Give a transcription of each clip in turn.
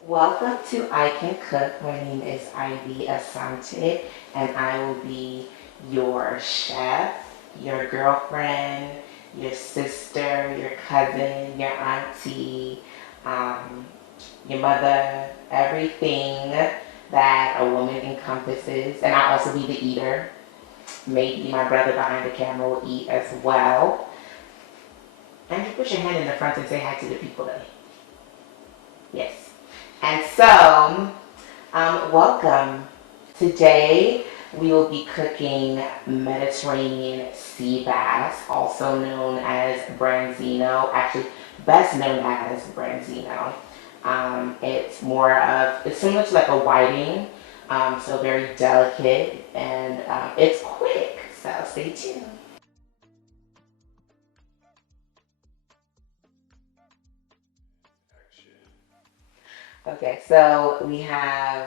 Welcome to EyeCanCook. My name is Ivy Asante, and I will be your chef, your girlfriend, your sister, your cousin, your auntie, your mother, everything that a woman encompasses. And I'll also be the eater. Maybe my brother behind the camera will eat as well. And you put your hand in the front and say hi to the people there. Yes. And so, welcome. Today we will be cooking Mediterranean sea bass, also known as Branzino, actually best known as Branzino. It's similar to like a whiting, so very delicate, and it's quick, so stay tuned. Okay, so we have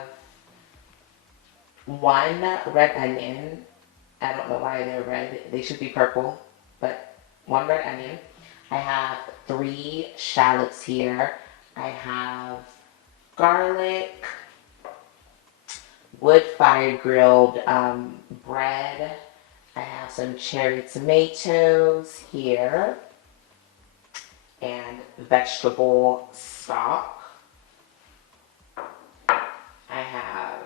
one red onion. I don't know why they're red. They should be purple, but one red onion. I have 3 shallots here. I have garlic, wood-fired grilled bread. I have some cherry tomatoes here and vegetable stock. I have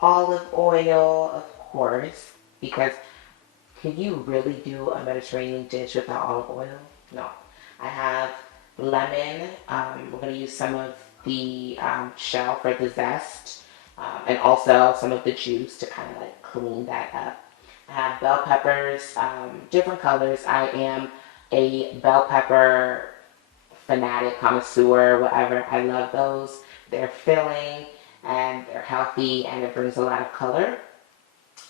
olive oil, of course, because can you really do a Mediterranean dish without olive oil? No. I have lemon. We're going to use some of the shell for the zest, and also some of the juice to kind of like clean that up. I have bell peppers, different colors. I am a bell pepper fanatic, connoisseur, whatever. I love those. They're filling and they're healthy and it brings a lot of color.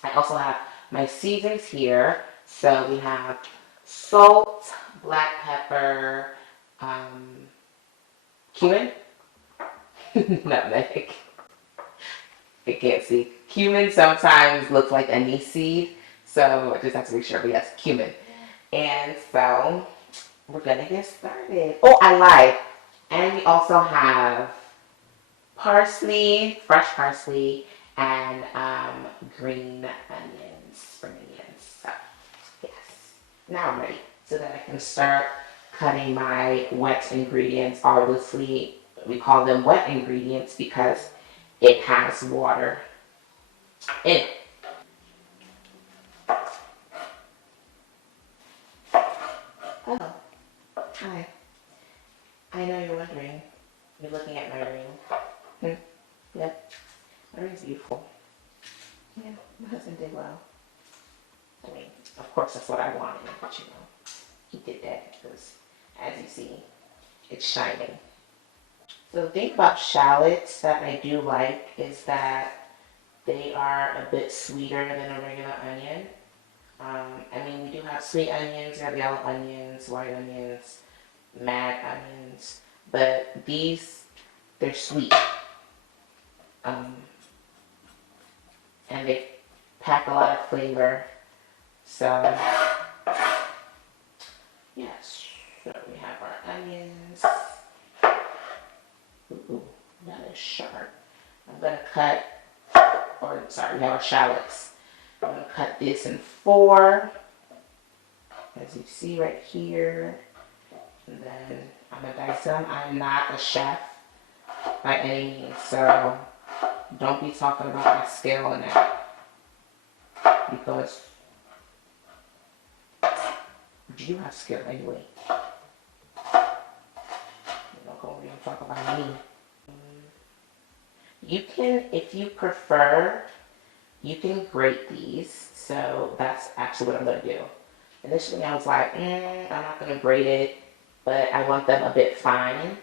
I also have my seasons here. So we have salt, black pepper, cumin, nutmeg. I can't see. Cumin sometimes looks like anise seed, so I just have to make sure, but yes, cumin. And so we're gonna get started. Oh, I lied. And we also have parsley, fresh parsley, and green onions, spring onions. So, yes. Now I'm ready so that I can start cutting my wet ingredients. Obviously, we call them wet ingredients because it has water in it. Oh, hi. I know you're wondering. You're looking at my ring. Yep, my ring's beautiful. Yeah, my husband did well. I mean, of course that's what I wanted, but you know, he did that because, as you see, it's shining. So the thing about shallots that I do like is that they are a bit sweeter than a regular onion. I mean, we do have sweet onions, we have yellow onions, white onions, mad onions, but these, they're sweet. And they pack a lot of flavor. So, yes, so we have our onions. Ooh, that is sharp. I'm gonna cut, or sorry, we have our shallots. I'm gonna cut this in 4, as you see right here. And then I'm gonna dice them. I'm not a chef by any means, so don't be talking about my skill in that. Because you have skill anyway. You don't go over here and talk about me. You can, if you prefer, you can grate these. So that's actually what I'm going to do. Initially I was like, I'm not going to grate it, but I want them a bit fine.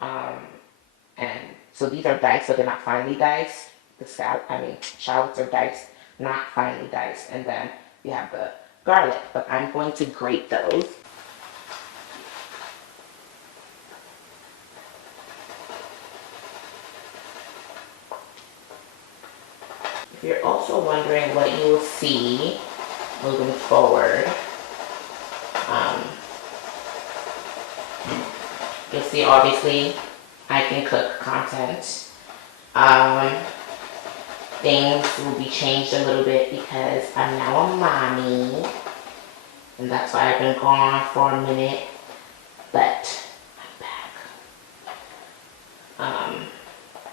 And so these are diced, but they're not finely diced. Shallots are diced, not finely diced. And then you have the garlic, but I'm going to grate those. If you're also wondering what you will see moving forward, you'll see obviously I Can Cook content. Things will be changed a little bit because I'm now a mommy, and that's why I've been gone for a minute, but I'm back.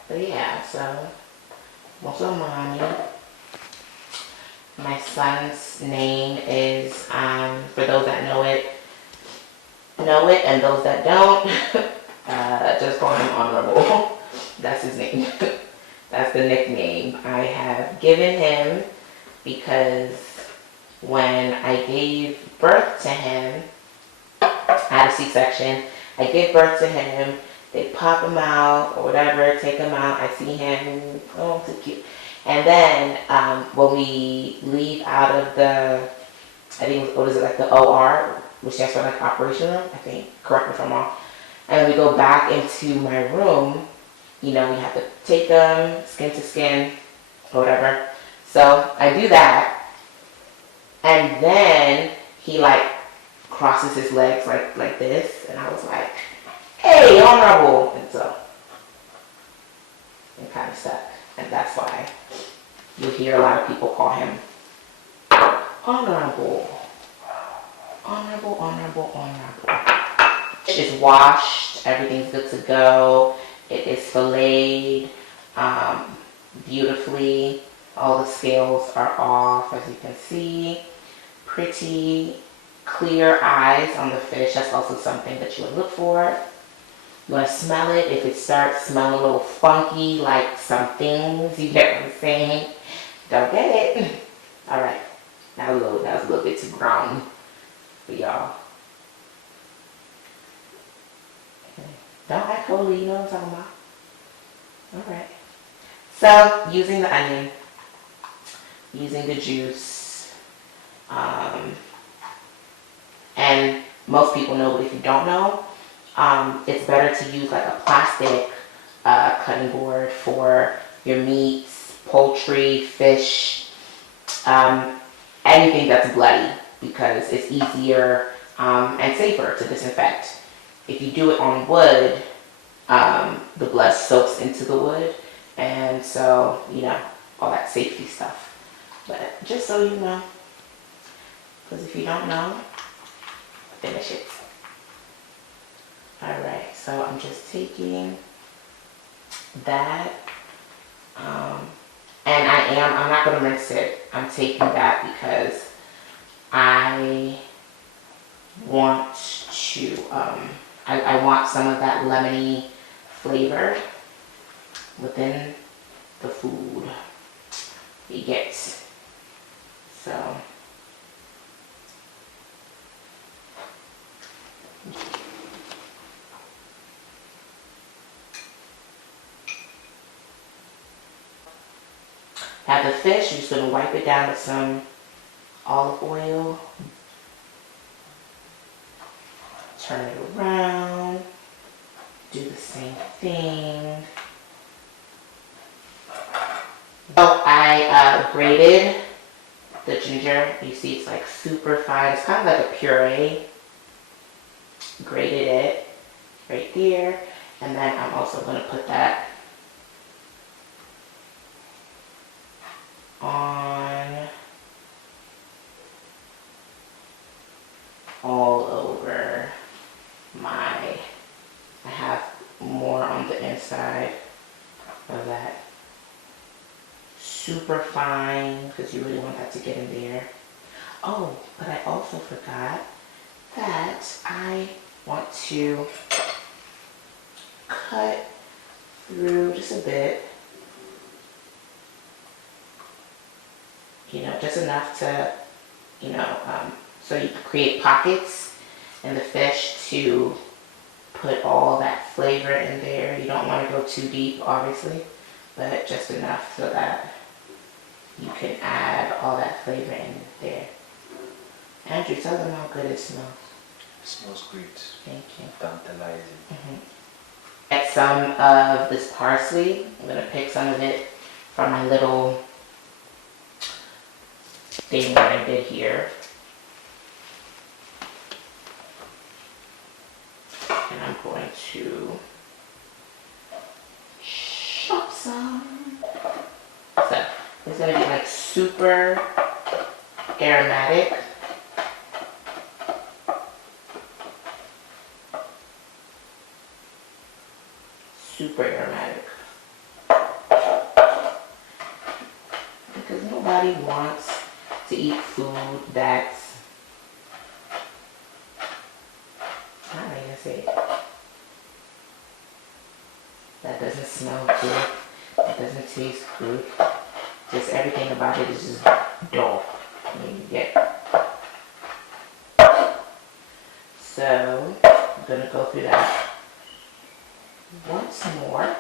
But yeah, so I'm also a mommy. My son's name is, for those that know it, and those that don't, just call him Honorable. That's his name. That's the nickname I have given him because when I gave birth to him, I had a C-section. I gave birth to him. They pop him out or whatever, take him out. I see him, oh, so cute. And then when we leave out of the, I think, what is it, like the OR, which stands for like operation room, I think, correct me if I'm wrong. And we go back into my room, you know, we have to take them skin to skin or whatever. So I do that. And then he like crosses his legs like this. And I was like, hey, Honorable. And so it kind of stuck. And that's why you'll hear a lot of people call him Honorable. Honorable, Honorable, Honorable. It is washed. Everything's good to go. It is filleted beautifully. All the scales are off, as you can see. Pretty clear eyes on the fish. That's also something that you would look for. You want to smell it. If it starts smelling a little funky, like some things, you get what I'm saying? Don't get it. All right. That was a little bit too grown for y'all. Don't act holy, you know what I'm talking about? Alright. So, using the onion, using the juice, and most people know, but if you don't know, it's better to use like a plastic cutting board for your meats, poultry, fish, anything that's bloody, because it's easier and safer to disinfect. If you do it on wood, the blood soaks into the wood, and so, you know, all that safety stuff. But just so you know, because if you don't know, finish it. Alright, so I'm just taking that, and I'm not going to rinse it. I'm taking that because I want to, I want some of that lemony flavor within the food you get. So have the fish, you're just going to wipe it down with some olive oil. Turn it around. Do the same thing. So I grated the ginger. You see it's like super fine. It's kind of like a puree. Grated it right there. And then I'm also going to put that on all over I have more on the inside of that. Super fine, because you really want that to get in there. Oh, but I also forgot that I want to cut through just a bit. You know, just enough to, you know, so you can create pockets in the fish to put all that flavor in there. You don't want to go too deep, obviously, but just enough so that you can add all that flavor in there. Andrew, tell them how good it smells. It smells great. Thank you. Tantalizing. Get some of this parsley. I'm going to pick some of it from my little thing that I did here. And I'm going to chop some. So it's gonna be like super aromatic. Super aromatic. Because nobody wants to eat food that's, how am I gonna say it? That doesn't smell good. That doesn't taste good. Just everything about it is just dull. So I'm gonna go through that once more.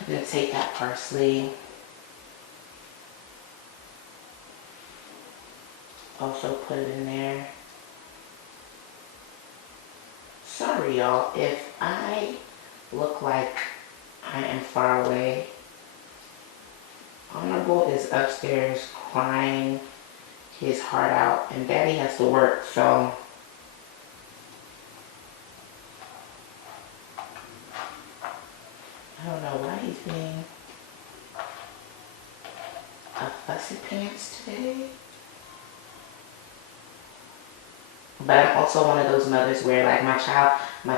I'm gonna take that parsley. Also put it in there. Sorry y'all, if I look like I am far away. Honorable is upstairs crying his heart out and Daddy has to work, so I don't know why he's being a fussy pants today. But I'm also one of those mothers where like my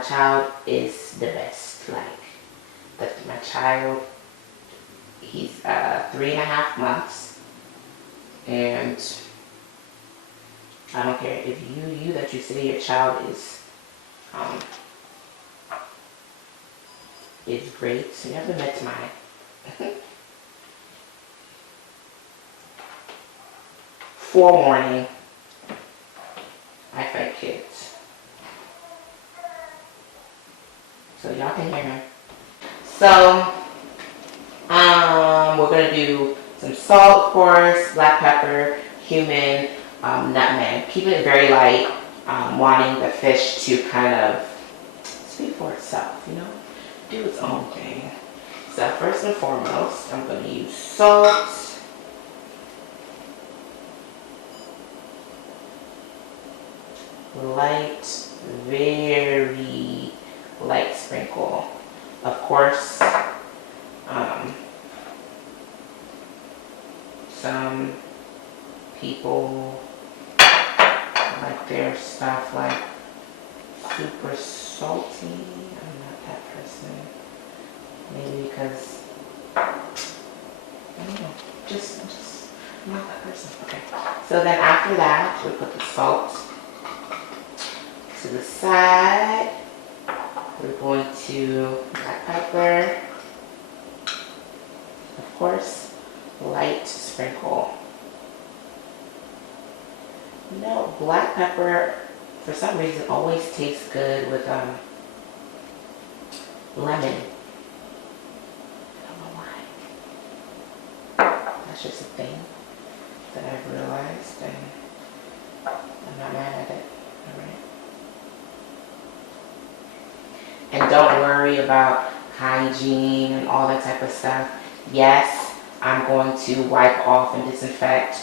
child is the best. Like my child, he's 3.5 months, and I don't care if you that you say your child is great. So you haven't met mine. Forewarning. I fight kids. So y'all can hear him. So, we're gonna do some salt, of course, black pepper, cumin, nutmeg. Keeping it very light, wanting the fish to kind of speak for itself, you know, do its own thing. So first and foremost, I'm gonna use salt. Light, very light sprinkle. Of course, some people like their stuff like super salty. I'm not that person. Maybe because I don't know. Just I'm not that person. Okay. So then after that, we put the salt to the side. We're going to black pepper. Of course, light sprinkle. You know, black pepper, for some reason, always tastes good with lemon. I don't know why. That's just a thing that I've realized, and I'm not mad at it. All right. And don't worry about hygiene and all that type of stuff. Yes, I'm going to wipe off and disinfect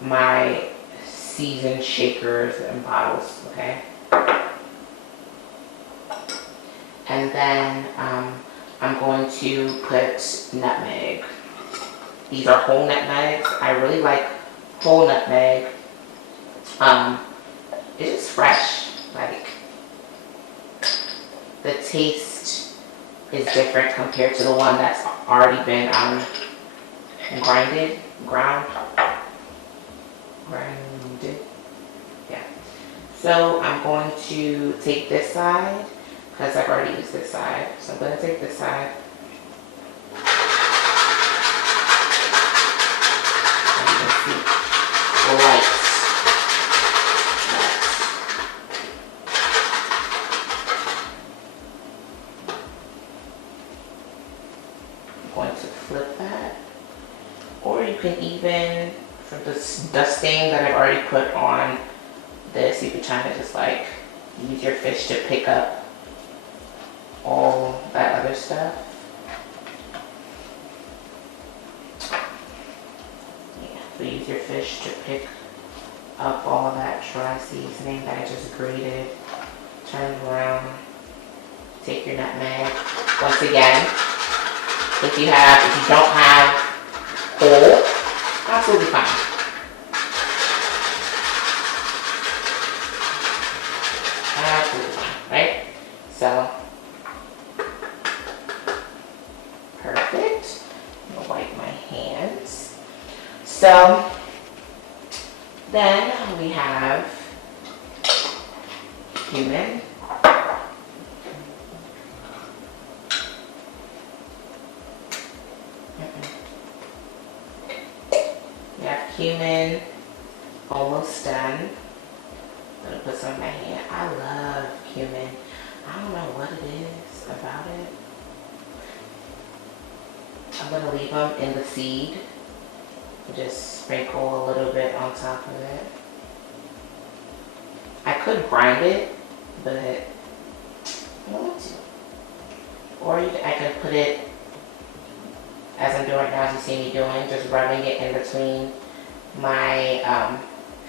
my seasoned shakers and bottles, okay? And then I'm going to put nutmeg. These are whole nutmegs. I really like whole nutmeg. It's fresh, like the taste is different compared to the one that's already been grounded. Yeah. So I'm going to take this side because I've already used this side. So I'm going to take this side. And you can see light. Going to flip that, or you can even, for this dusting that I've already put on this, you can kind of just like use your fish to pick up all that other stuff. Yeah, so use your fish to pick up all that dry seasoning that I just grated. Turn it around. Take your nutmeg. Once again, if you don't have whole, absolutely fine. Absolutely fine, right? So, perfect. I'm gonna wipe my hands. So, then we have cumin. We have cumin, almost done. I'm gonna put some in my hand. I love cumin. I don't know what it is about it. I'm gonna leave them in the seed. Just sprinkle a little bit on top of it. I could grind it, but I don't want to. Or I could put it, as I'm doing right now, as you see me doing, just rubbing it in between my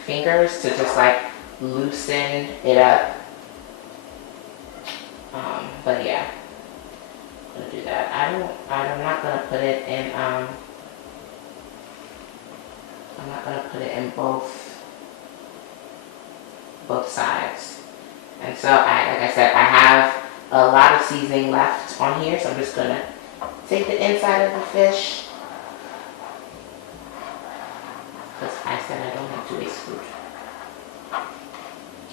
fingers to just like loosen it up. But yeah, I'm gonna do that. I'm not gonna put it in, I'm not gonna put it in both sides. And so like I said, I have a lot of seasoning left on here, so I'm just gonna take the inside of the fish, because I said I don't have to waste food.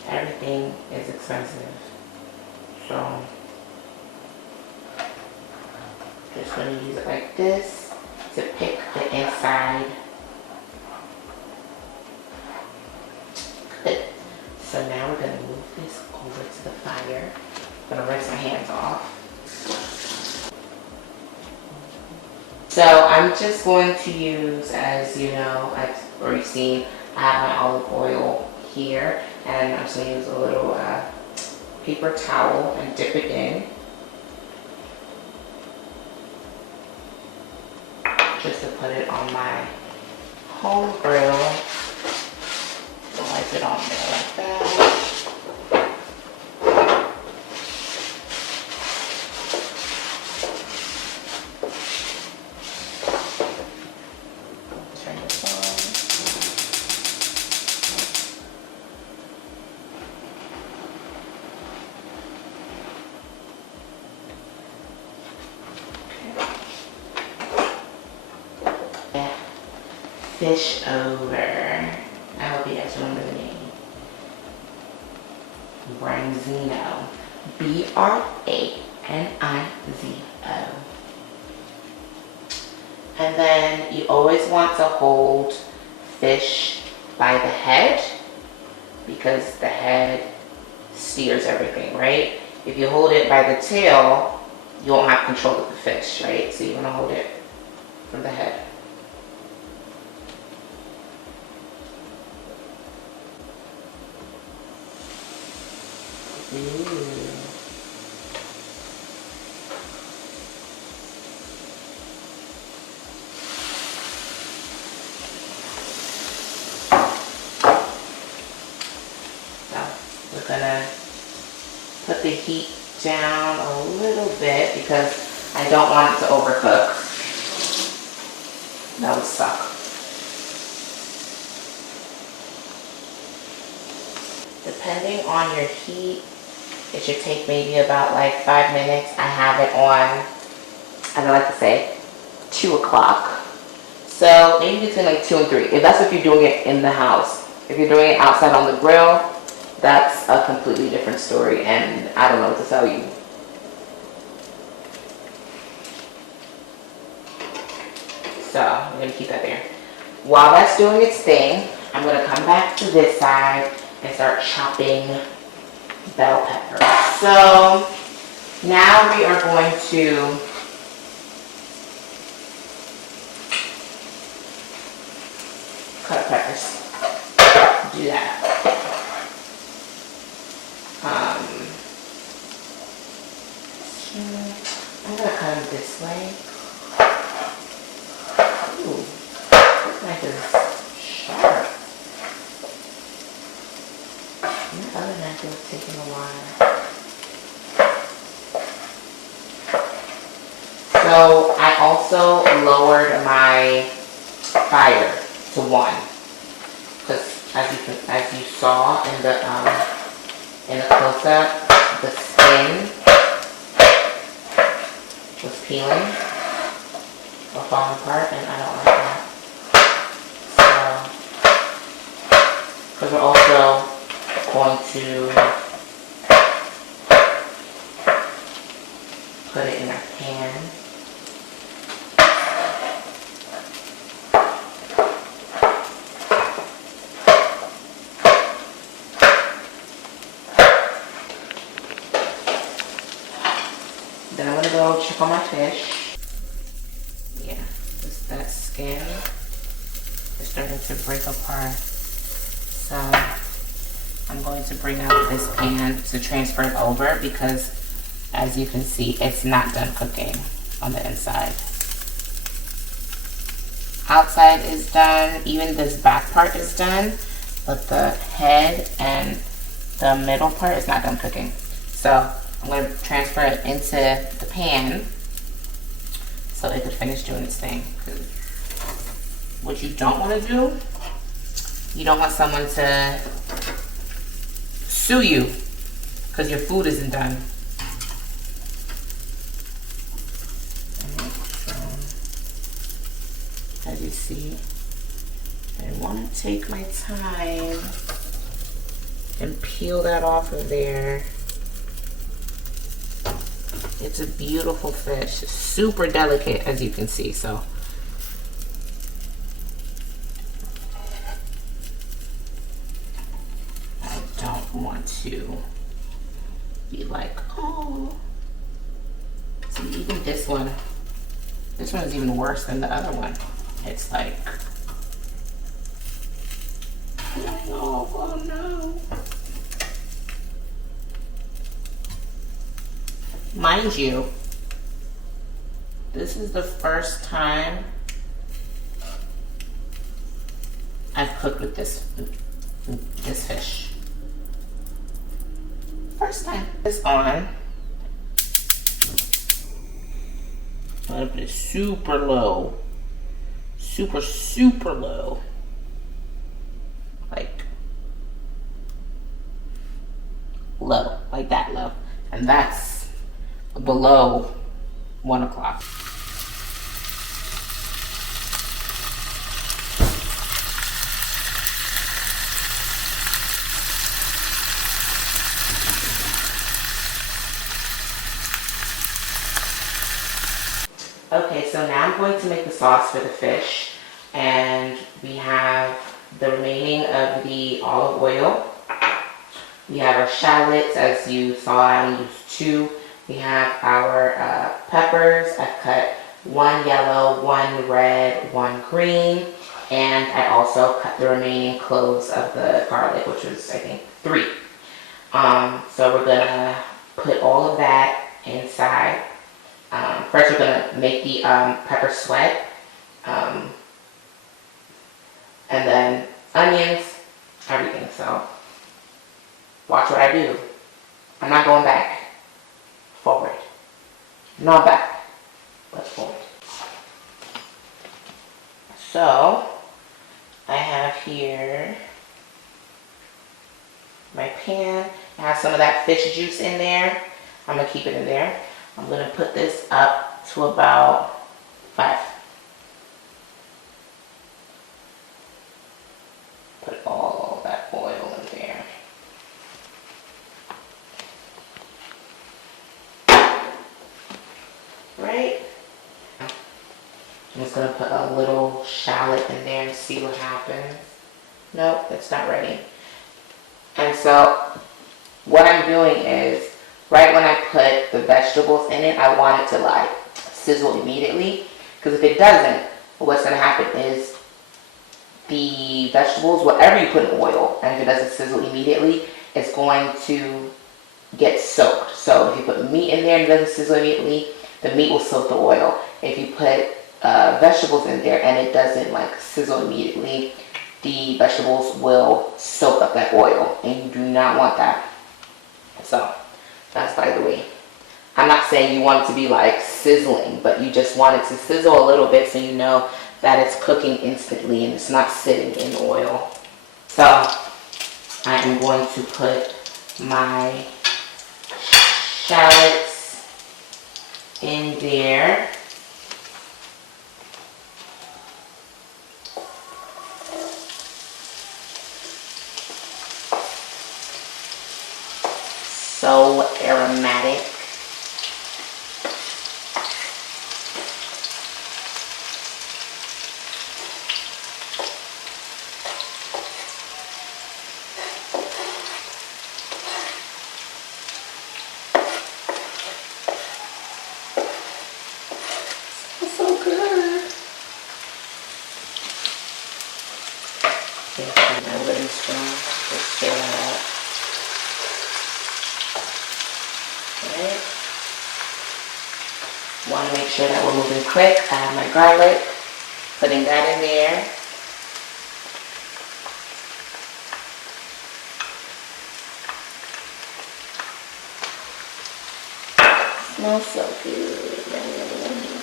Everything is expensive. So, just going to use it like this to pick the inside. Good. So now we're going to move this over to the fire. I'm going to rinse my hands off. So I'm just going to use, as you know, I've already seen, I have my olive oil here, and I'm just going to use a little paper towel and dip it in. Just to put it on my home grill. Wipe it on there like that. Turn this on. Fish over. I hope you guys remember the name. Branzino. Branzino. And then you always want to hold fish by the head, because the head steers everything, right? If you hold it by the tail, you won't have control of the fish, right? So you want to hold it from the head. Ooh. So we're gonna put the heat down a little bit because I don't want it to overcook. That would suck. Depending on your heat, it should take maybe about like 5 minutes. I have it on, as I like to say, 2 o'clock. So maybe between like 2 and 3, if that's if you're doing it in the house. If you're doing it outside on the grill, that's a completely different story, and I don't know what to tell you. So I'm gonna keep that there. While that's doing its thing, I'm gonna come back to this side and start chopping bell peppers. So now we are going to cut up peppers. Do that. this way. Ooh, this knife is sharp. My other knife was taking a while. So I also lowered my fire to 1, because as you saw in the close-up, the skin was peeling or falling apart, and I don't like that. So, because we're also going to put it in our pan. Then I'm gonna go check on my fish. Yeah, that skin is starting to break apart. So I'm going to bring out this pan to transfer it over, because as you can see, it's not done cooking on the inside. Outside is done, even this back part is done, but the head and the middle part is not done cooking. So I'm going to transfer it into the pan so it could finish doing its thing. What you don't want to do, you don't want someone to sue you because your food isn't done. As you see, I want to take my time and peel that off of there. It's a beautiful fish. It's super delicate, as you can see. So I don't want to be like, oh. See, even this one is even worse than the other one. It's like, oh no. Mind you, this is the first time I've cooked with this fish. First time. This on. I'm gonna put it super low. Super low. Like low. Like that low. And that's below 1 o'clock. Okay, so now I'm going to make the sauce for the fish, and we have the remaining of the olive oil. We have our shallots, as you saw I only used 2. We have our peppers. I've cut 1 yellow, 1 red, 1 green, and I also cut the remaining cloves of the garlic, which was I think 3. So we're gonna put all of that inside. First we're gonna make the pepper sweat, and then onions, everything. So watch what I do. I'm not going back. Forward. Not back, but forward. So I have here my pan. I have some of that fish juice in there. I'm gonna keep it in there. I'm gonna put this up to about 5. Put all that oil in there. Right? I'm just gonna put a little shallot in there and see what happens. Nope, it's not ready. And so what I'm doing is, right when I put the vegetables in it, I want it to like sizzle immediately. Because if it doesn't, what's going to happen is the vegetables, whatever you put in oil, and if it doesn't sizzle immediately, it's going to get soaked. So if you put meat in there and it doesn't sizzle immediately, the meat will soak the oil. If you put vegetables in there and it doesn't like sizzle immediately, the vegetables will soak up that oil, and you do not want that. So that's by the way. I'm not saying you want it to be like sizzling, but you just want it to sizzle a little bit so you know that it's cooking instantly and it's not sitting in oil. So I am going to put my shallots in there. So aromatic. So good. Here's my wooden spoon. Just stir that up. Right. Want to make sure that we're moving quick. I have my garlic. Putting that in there. Smells so good. Yum, yum, yum, yum.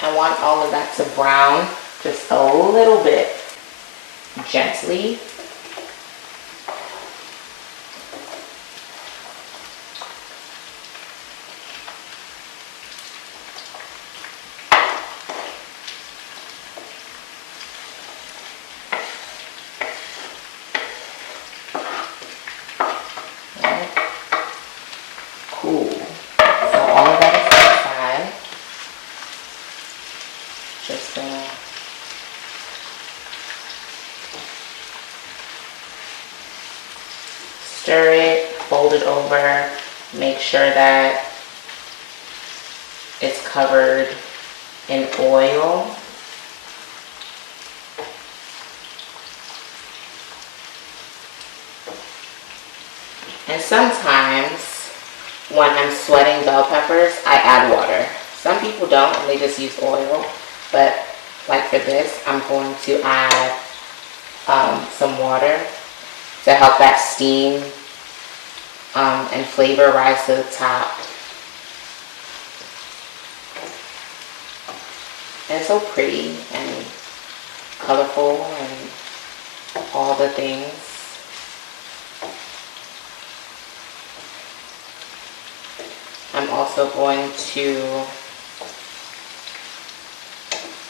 I want all of that to brown just a little bit, gently. Right. Cool. So all of that is inside. Just gonna stir it, fold it over, make sure that it's covered in oil. And sometimes when I'm sweating bell peppers, I add water. Some people don't and they just use oil. But like for this, I'm going to add some water to help that steam and flavor rise to the top. And it's so pretty and colorful and all the things. I'm also going to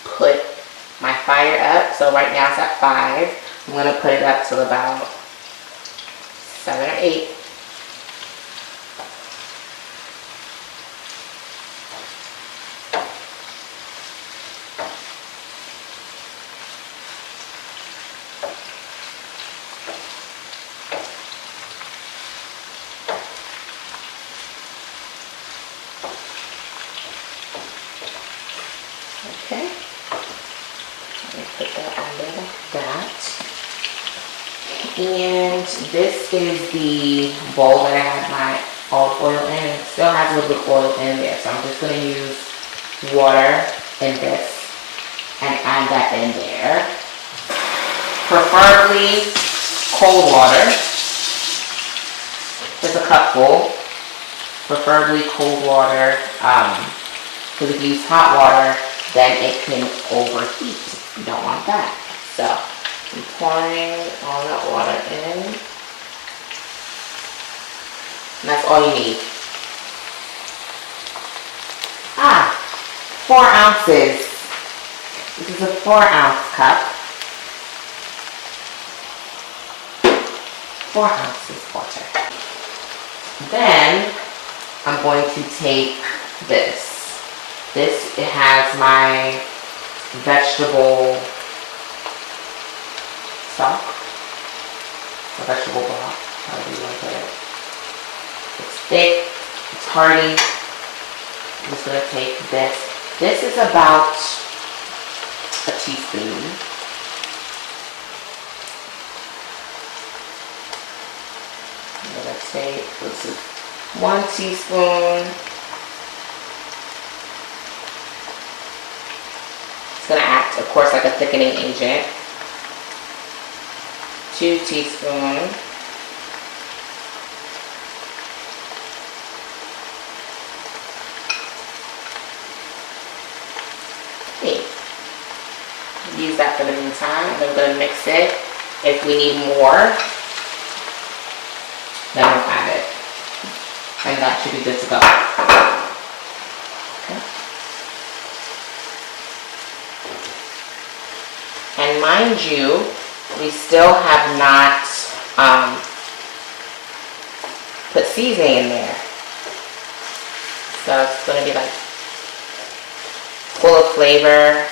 put my fire up. So right now it's at 5. I'm going to put it up to about 7 or 8. Okay, let me put that under like that. And this is the bowl that I had my olive oil in. It still has a little bit of oil in there, so I'm just going to use water in this and add that in there. Preferably cold water, just a cupful. Preferably cold water, because if you use hot water, then it can overheat. You don't want that. So I'm pouring all that water in. And that's all you need. 4 ounces. This is a 4-ounce cup. 4 ounces water. Then I'm going to take this. This, it has my vegetable stock, or vegetable broth, however you want to put it. It's thick, it's hearty. I'm just going to take this This is about a teaspoon. I'm gonna take, this is 1 teaspoon. It's gonna act, of course, like a thickening agent. 2 teaspoons. Okay. Use that for the meantime, and I'm gonna mix it. If we need more, then we'll add it. And that should be good to go. Okay. And mind you, we still have not put seasoning in there. So it's gonna be like full of flavor.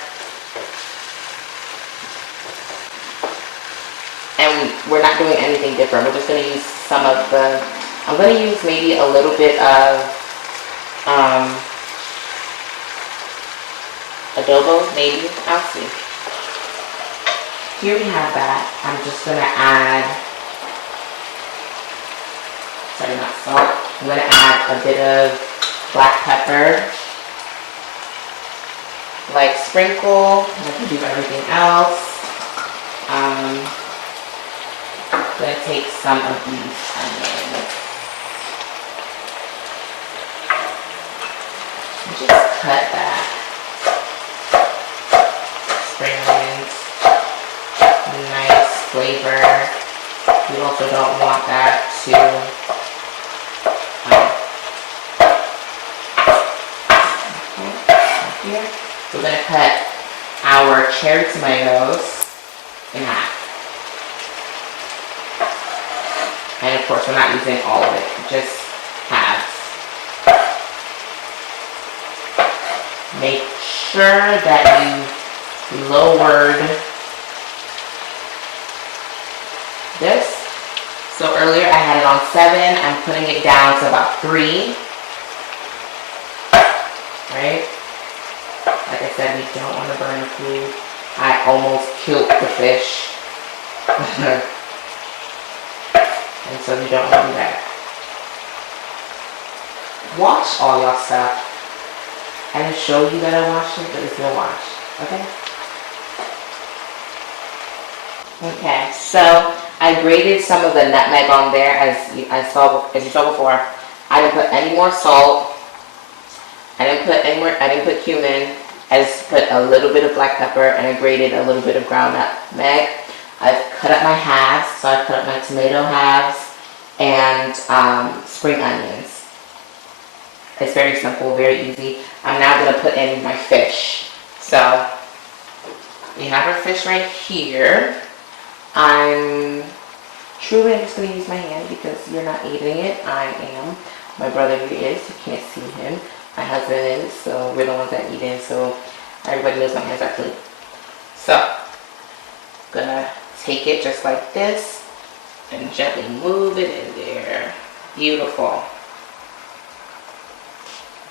And we're not doing anything different. We're just gonna use some of the, I'm gonna use maybe a little bit of adobo, maybe, I'll see. Here we have that. I'm just gonna add, sorry, not salt. I'm gonna add a bit of black pepper, like sprinkle, like we do everything else. I'm gonna take some of these onions and just cut that. Spring onions, nice flavor. You also don't want that to here. We're gonna cut our cherry tomatoes in half. And of course, we're not using all of it, just halves. Make sure that you lowered this. So earlier I had it on 7, I'm putting it down to about 3. Right? Like I said, we don't want to burn the food. I almost killed the fish. And so we don't want to do that. Wash all y'all stuff. I didn't show you that I washed it, but it's been washed. Okay? Okay, so I grated some of the nutmeg on there as you saw before. I didn't put any more salt. I didn't put cumin. I just put a little bit of black pepper and I grated a little bit of ground nutmeg. I've cut up my halves, so I cut up my tomato halves and spring onions. It's very simple, very easy. I'm now gonna put in my fish. So we have our fish right here. I'm truly just gonna use my hand because you're not eating it. I am. My brother here is, you can't see him. My husband is, so we're the ones that eat it, so everybody knows my hands are clean. So, gonna take it just like this and gently move it in there. Beautiful.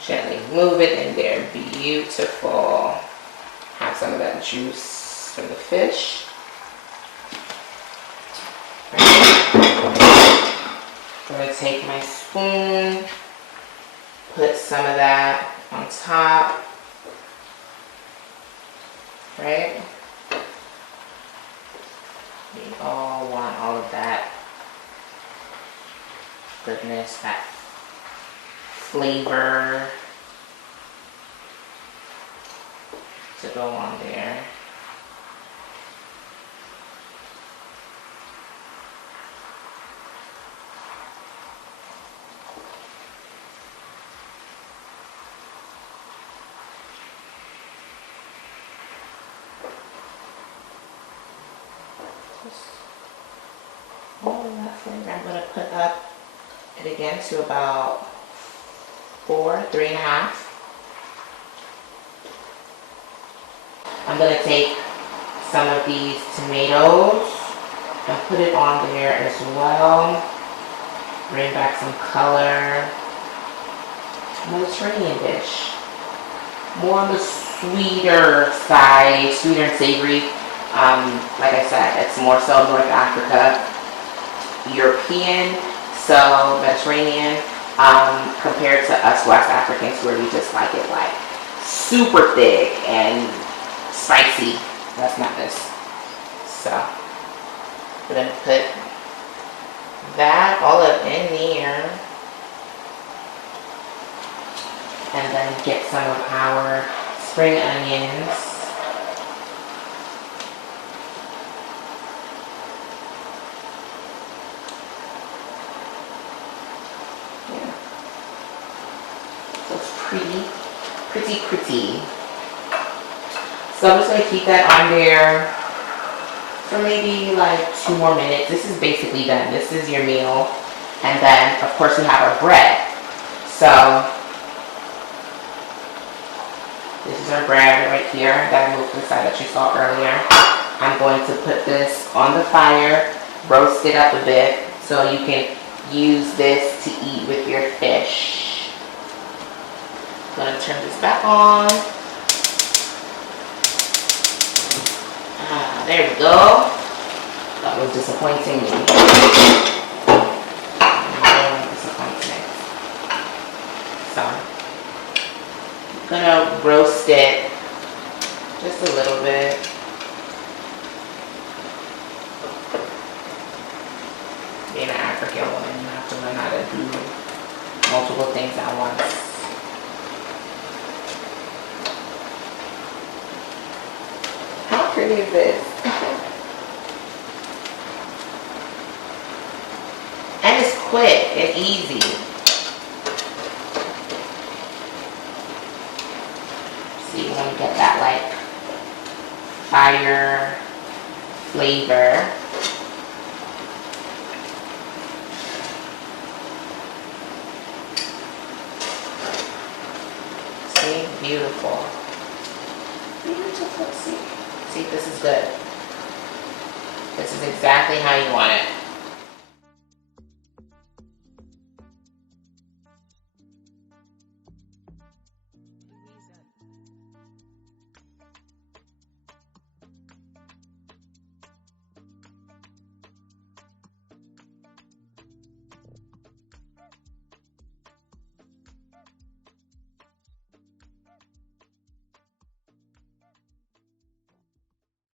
Gently move it in there. Beautiful. Have some of that juice from the fish. I'm gonna take my spoon, put some of that on top, right? We all want all of that goodness, that flavor to go on there. All of that flavor. I'm going to put up it again to about 4, 3.5. I'm going to take some of these tomatoes and put it on there as well. Bring back some color. Mediterranean dish. more on the sweeter side, sweeter and savory. Like I said, it's more so North Africa, European, so Mediterranean, compared to us West Africans where we just like it like super thick and spicy. That's not this. So we're gonna put that all up in there. And then get some of our spring onions. Yeah. So it's pretty. So I'm just gonna keep that on there for maybe like 2 more minutes. This is basically done. This is your meal. And then of course we have our bread. So this is our bread right here that I moved to the side that you saw earlier. I'm going to put this on the fire, roast it up a bit so you can use this to eat with your fish. I'm going to turn this back on. There we go. That was disappointing me. Disappointment. So, I'm gonna roast it just a little bit. Being an African woman, you have to learn how to do multiple things at once. How pretty is this? And it's quick and easy. So you want to get that like fire flavor. See, beautiful. Beautiful. See, this is good. This is exactly how you want it.